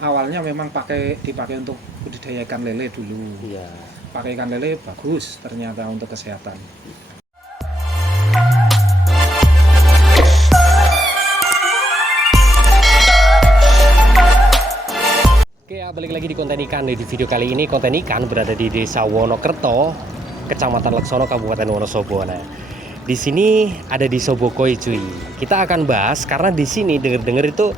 awalnya memang dipakai untuk budidaya ikan lele dulu. Iya. Pakai ikan lele bagus ternyata untuk kesehatan. Oke ya, balik lagi di konten ikan. Di video kali ini konten ikan berada di Desa Wonokerto, Kecamatan Leksono, Kabupaten Wonosobo. Nah, di sini ada di Sobokoi cuy. Kita akan bahas karena di sini denger-dengar itu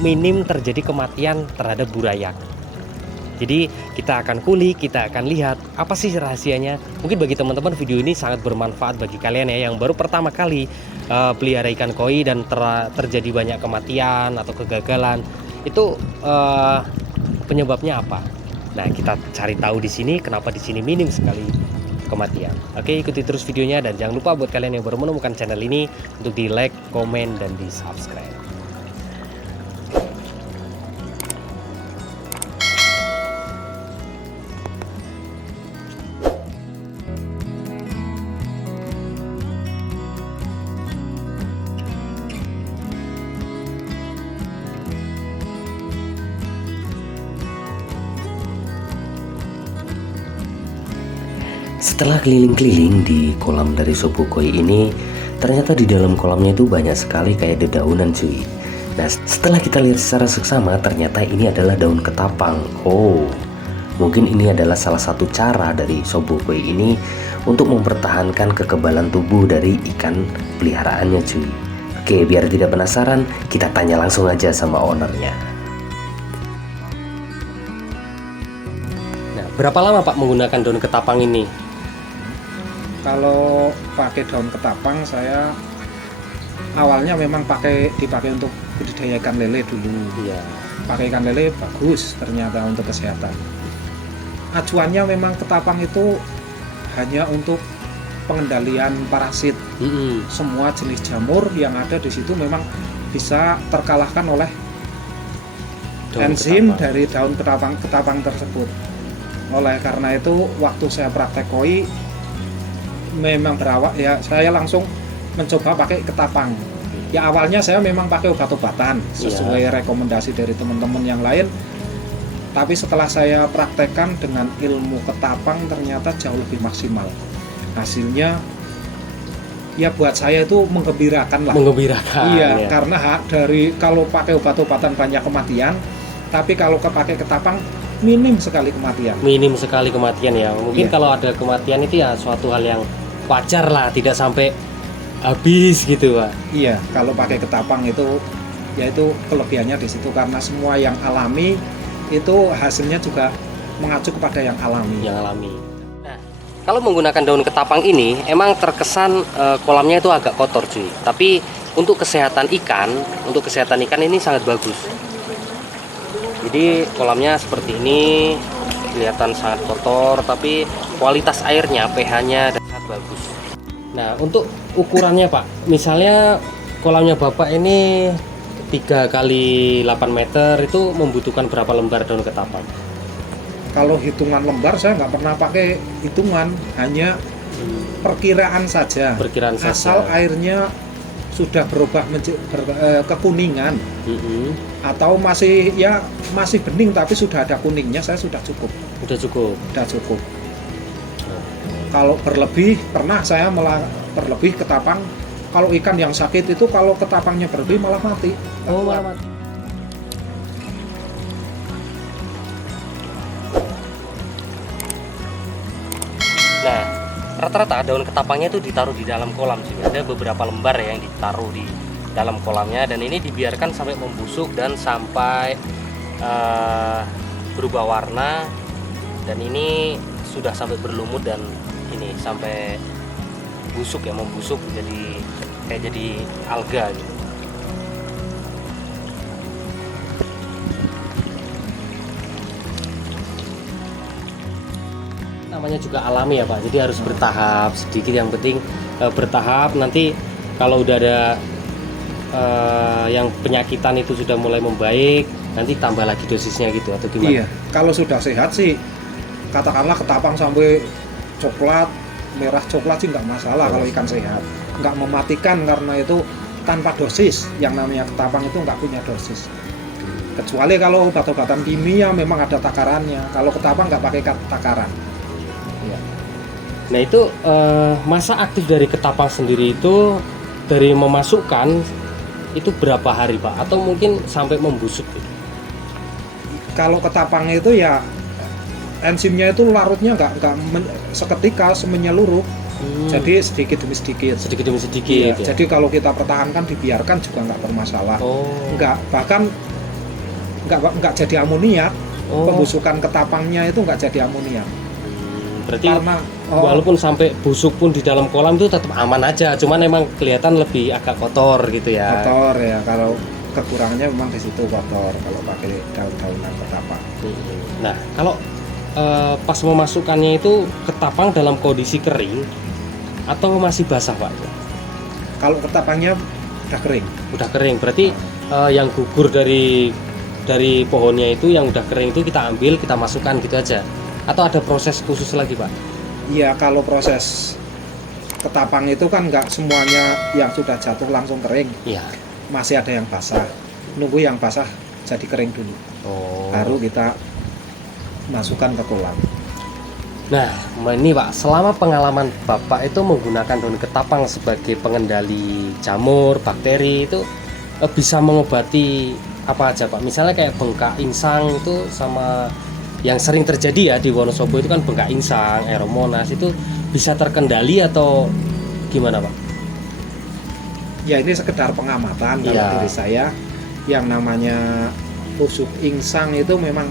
minim terjadi kematian terhadap burayak. Jadi kita akan kulik, kita akan lihat apa sih rahasianya. Mungkin bagi teman-teman video ini sangat bermanfaat bagi kalian ya yang baru pertama kali pelihara ikan koi dan terjadi banyak kematian atau kegagalan. Itu penyebabnya apa? Nah, kita cari tahu di sini kenapa di sini minim sekali kematian. Oke, ikuti terus videonya dan jangan lupa buat kalian yang baru menemukan channel ini untuk di like, komen, dan di subscribe. Setelah keliling-keliling di kolam dari Sobokoi ini, ternyata di dalam kolamnya itu banyak sekali kayak dedaunan cuy. Nah, setelah kita lihat secara seksama, ternyata ini adalah daun ketapang. Oh, mungkin ini adalah salah satu cara dari Sobokoi ini untuk mempertahankan kekebalan tubuh dari ikan peliharaannya cuy. Oke, biar tidak penasaran, kita tanya langsung aja sama ownernya. Nah, berapa lama Pak menggunakan daun ketapang ini? Kalau pakai daun ketapang, saya awalnya memang dipakai untuk budidaya ikan lele dulu. Iya. Pakai ikan lele bagus ternyata untuk kesehatan. Acuannya memang ketapang itu hanya untuk pengendalian parasit. Semua jenis jamur yang ada di situ memang bisa terkalahkan oleh enzim dari daun ketapang tersebut. Oleh karena itu, waktu saya praktek koi memang berawal ya, saya langsung mencoba pakai ketapang. Ya awalnya saya memang pakai obat-obatan sesuai rekomendasi dari teman-teman yang lain. Tapi setelah saya praktekkan dengan ilmu ketapang ternyata jauh lebih maksimal. Hasilnya ya buat saya itu menggembirakan lah. Menggembirakan. Iya, karena dari kalau pakai obat-obatan banyak kematian, tapi kalau pakai ketapang minim sekali kematian. Minim sekali kematian ya. Mungkin kalau ada kematian itu ya suatu hal yang wajar lah, tidak sampai habis gitu Pak. Iya, kalau pakai ketapang itu ya itu kelebihannya di situ karena semua yang alami itu hasilnya juga mengacu kepada yang alami. Yang alami. Nah, kalau menggunakan daun ketapang ini emang terkesan kolamnya itu agak kotor cuy. Tapi untuk kesehatan ikan ini sangat bagus. Jadi kolamnya seperti ini kelihatan sangat kotor, tapi kualitas airnya, pH-nya sangat bagus. Nah, untuk ukurannya Pak, misalnya kolamnya Bapak ini 3 kali 8 meter itu membutuhkan berapa lembar daun ketapang? Kalau hitungan lembar saya nggak pernah pakai hitungan, hanya perkiraan saja. Perkiraan saja. Asal airnya sudah berubah kekuningan atau masih bening tapi sudah ada kuningnya, saya sudah cukup. Sudah cukup. Kalau berlebih, pernah saya malah berlebih ketapang. Kalau ikan yang sakit itu kalau ketapangnya berlebih malah mati. Oh, malah mati. Nah, rata-rata daun ketapangnya itu ditaruh di dalam kolam sih. Ada beberapa lembar ya yang ditaruh di dalam kolamnya, dan ini dibiarkan sampai membusuk dan sampai berubah warna, dan ini sudah sampai berlumut dan ini sampai busuk ya, membusuk jadi alga gitu. Namanya juga alami ya Pak, jadi harus bertahap sedikit, yang penting bertahap. Nanti kalau udah ada yang penyakitan itu sudah mulai membaik, nanti tambah lagi dosisnya gitu atau gimana? Iya, kalau sudah sehat sih katakanlah ketapang sampai coklat, merah coklat sih nggak masalah kalau ikan sehat, nggak mematikan karena itu tanpa dosis. Yang namanya ketapang itu nggak punya dosis. Kecuali kalau obat-obatan kimia memang ada takarannya. Kalau ketapang nggak pakai takaran. Ya. Nah itu masa aktif dari ketapang sendiri itu dari memasukkan itu berapa hari Pak? Atau mungkin sampai membusuk gitu? Kalau ketapang itu ya enzimnya itu larutnya nggak seketika menyeluruh. Jadi sedikit demi sedikit. Sedikit demi sedikit Iya, ya? jadi kalau kita pertahankan dibiarkan juga nggak bermasalah. Oh. Bahkan nggak jadi amoniak. Oh. Pembusukan ketapangnya itu nggak jadi amoniak. Berarti Karena walaupun sampai busuk pun di dalam kolam itu tetap aman aja, cuman emang kelihatan lebih agak kotor gitu ya. kotor ya, kalau kekurangannya memang di situ kotor kalau pakai daun-daunan ketapang. Nah kalau pas memasukkannya itu ketapang dalam kondisi kering atau masih basah Pak? Kalau ketapangnya udah kering. Udah kering, berarti yang gugur dari pohonnya itu yang udah kering itu kita ambil, kita masukkan gitu aja? Atau ada proses khusus lagi Pak? Iya, kalau proses ketapang itu kan nggak semuanya yang sudah jatuh langsung kering. Iya. Masih ada yang basah. Nunggu yang basah jadi kering dulu. Oh. Baru kita masukkan ke kolam. Nah, ini Pak, selama pengalaman Bapak itu menggunakan daun ketapang sebagai pengendali jamur, bakteri itu bisa mengobati apa aja Pak? Misalnya kayak bengkak insang itu sama yang sering terjadi ya di Wonosobo itu kan bengkak insang, Aeromonas itu bisa terkendali atau gimana Pak? Ya ini sekedar pengamatan kalau Iya. dari saya. Yang namanya busuk insang itu memang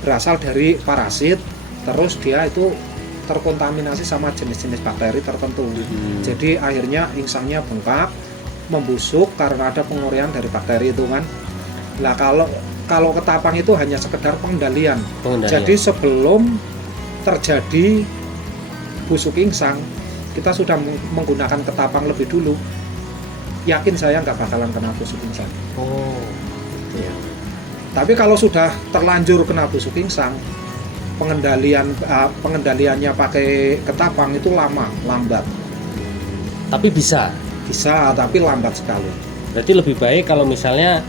berasal dari parasit, terus dia itu terkontaminasi sama jenis-jenis bakteri tertentu. Jadi akhirnya insangnya bengkak, membusuk karena ada pengurian dari bakteri itu kan. Nah kalau ketapang itu hanya sekedar pengendalian. Jadi sebelum terjadi busuk insang, kita sudah menggunakan ketapang lebih dulu. Yakin saya nggak bakalan kena busuk insang. Oh. Ya. Tapi kalau sudah terlanjur kena busuk insang, pengendaliannya pakai ketapang itu lambat. Tapi bisa, tapi lambat sekali. berarti lebih baik kalau misalnya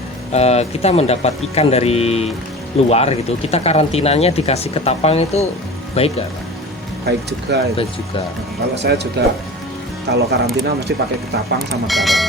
kita mendapat ikan dari luar gitu, kita karantinanya dikasih ketapang itu baik nggak Pak? Baik juga. Baik juga. Kalau saya juga kalau karantina mesti pakai ketapang sama garam.